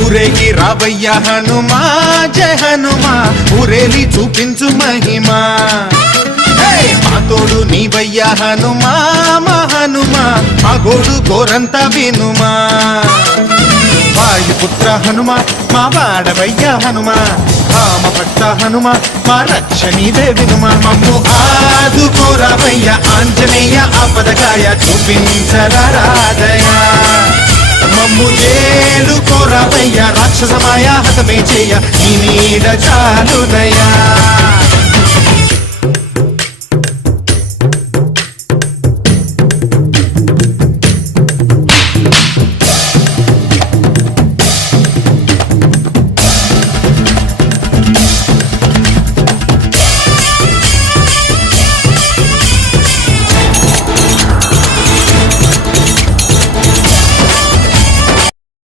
ఊరేగి రావయ్య హనుమా జయ హనుమా ఊరేలి చూపించు మహిమా మా తోడు నీవయ్య హనుమా మా హనుమా మా గోడు గోరంత వినుమా వాయుపుత్ర హనుమా మా వాడవయ్య హనుమా రామ భక్త హనుమా మా రక్షణీదే వినుమా మమ్ము ఆదుకోరావయ్య ఆంజనేయ ఆపదకాయ చూపించరాదయా మమ్ము ఏలు కోరావయ్య రాక్షసమాయ హతమే చేయ నీ నీడ చాలునయా